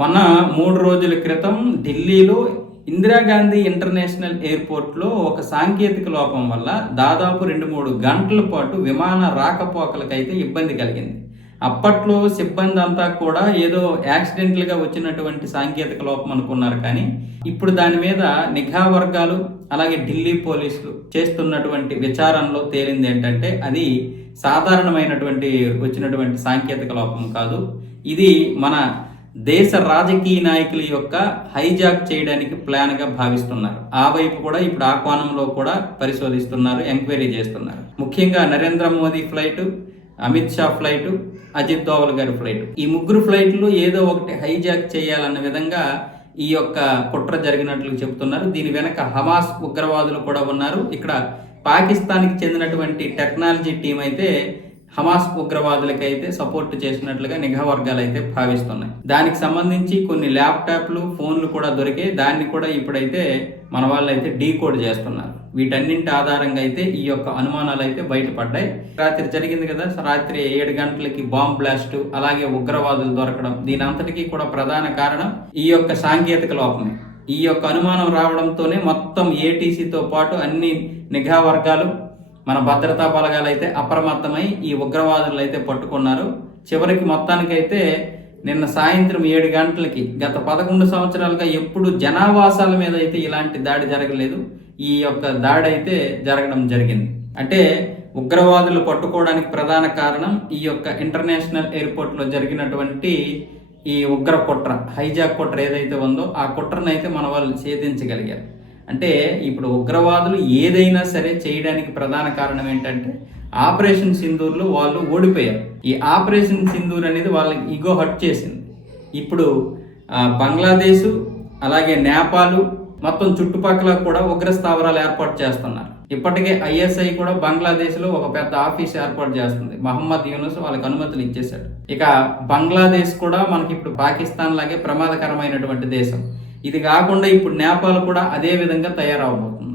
మొన్న 3 రోజుల క్రితం ఢిల్లీలో ఇందిరాగాంధీ ఇంటర్నేషనల్ ఎయిర్పోర్ట్లో ఒక సాంకేతిక లోపం వల్ల దాదాపు 2-3 గంటల పాటు విమాన రాకపోకలకైతే ఇబ్బంది కలిగింది. అప్పట్లో సిబ్బంది అంతా కూడా ఏదో యాక్సిడెంటల్గా వచ్చినటువంటి సాంకేతిక లోపం అనుకున్నారు. కానీ ఇప్పుడు దాని మీద నిఘా వర్గాలు అలాగే ఢిల్లీ పోలీసులు చేస్తున్నటువంటి విచారణలో తేలింది ఏంటంటే అది సాధారణమైనటువంటి వచ్చినటువంటి సాంకేతిక లోపం కాదు. ఇది మన దేశ రాజకీయ నాయకుల యొక్క హైజాక్ చేయడానికి ప్లాన్గా భావిస్తున్నారు. ఆ వైపు కూడా ఇప్పుడు ఆ కోణంలో కూడా పరిశోధిస్తున్నారు, ఎంక్వైరీ చేస్తున్నారు. ముఖ్యంగా నరేంద్ర మోదీ ఫ్లైట్, అమిత్ షా ఫ్లైట్, అజిత్ దోవల్ గారి ఫ్లైట్, ఈ ముగ్గురు ఫ్లైట్లు ఏదో ఒకటి హైజాక్ చేయాలన్న విధంగా ఈ యొక్క కుట్ర జరిగినట్లు చెబుతున్నారు. దీని వెనక హమాస్ ఉగ్రవాదులు కూడా ఉన్నారు. ఇక్కడ పాకిస్తాన్కి చెందినటువంటి టెక్నాలజీ టీం అయితే హమాస్ ఉగ్రవాదులకైతే సపోర్ట్ చేసినట్లుగా నిఘా వర్గాలు అయితే భావిస్తున్నాయి. దానికి సంబంధించి కొన్ని ల్యాప్టాప్లు, ఫోన్లు కూడా దొరికాయి. దాన్ని కూడా ఇప్పుడైతే మన వాళ్ళు అయితే డీకోడ్ చేస్తున్నారు. వీటన్నింటి ఆధారంగా అయితే ఈ యొక్క అనుమానాలు అయితే బయటపడ్డాయి. రాత్రి జరిగింది కదా, రాత్రి 7 గంటలకి బాంబ్ బ్లాస్ట్, అలాగే ఉగ్రవాదులు దొరకడం, దీని అంతటికీ కూడా ప్రధాన కారణం ఈ యొక్క సాంకేతిక లోపమే. ఈ యొక్క అనుమానం రావడంతోనే మొత్తం ఏటీసీతో పాటు అన్ని నిఘా వర్గాలు, మన భద్రతా బలగాలు అయితే అప్రమత్తమై ఈ ఉగ్రవాదులు అయితే పట్టుకున్నారు. చివరికి మొత్తానికైతే నిన్న సాయంత్రం 7 గంటలకి గత 11 సంవత్సరాలుగా ఎప్పుడు జనావాసాల మీద అయితే ఇలాంటి దాడి జరగలేదు. ఈ యొక్క దాడి అయితే జరగడం జరిగింది. అంటే ఉగ్రవాదులు పట్టుకోవడానికి ప్రధాన కారణం ఈ యొక్క ఇంటర్నేషనల్ ఎయిర్పోర్ట్లో జరిగినటువంటి ఈ ఉగ్ర కుట్ర, హైజాక్ కుట్ర ఏదైతే ఉందో ఆ కుట్రను అయితే మన వాళ్ళు ఛేదించగలిగారు. అంటే ఇప్పుడు ఉగ్రవాదులు ఏదైనా సరే చేయడానికి ప్రధాన కారణం ఏంటంటే ఆపరేషన్ సింధూర్లో వాళ్ళు ఓడిపోయారు. ఈ ఆపరేషన్ సింధూర్ అనేది వాళ్ళకి ఈగో హర్ట్ చేసింది. ఇప్పుడు బంగ్లాదేశ్ అలాగే నేపాల్ మొత్తం చుట్టుపక్కల కూడా ఉగ్ర స్థావరాలు ఏర్పాటు చేస్తున్నారు. ఇప్పటికే ఐఎస్ఐ కూడా బంగ్లాదేశ్లో ఒక పెద్ద ఆఫీస్ ఏర్పాటు చేస్తుంది. మహమ్మద్ యూనుస్ వాళ్ళకి అనుమతులు ఇచ్చేశాడు. ఇక బంగ్లాదేశ్ కూడా మనకి ఇప్పుడు పాకిస్తాన్ లాగే ప్రమాదకరమైనటువంటి దేశం. ఇది కాకుండా ఇప్పుడు నేపాల్ కూడా అదే విధంగా తయారవబోతుంది.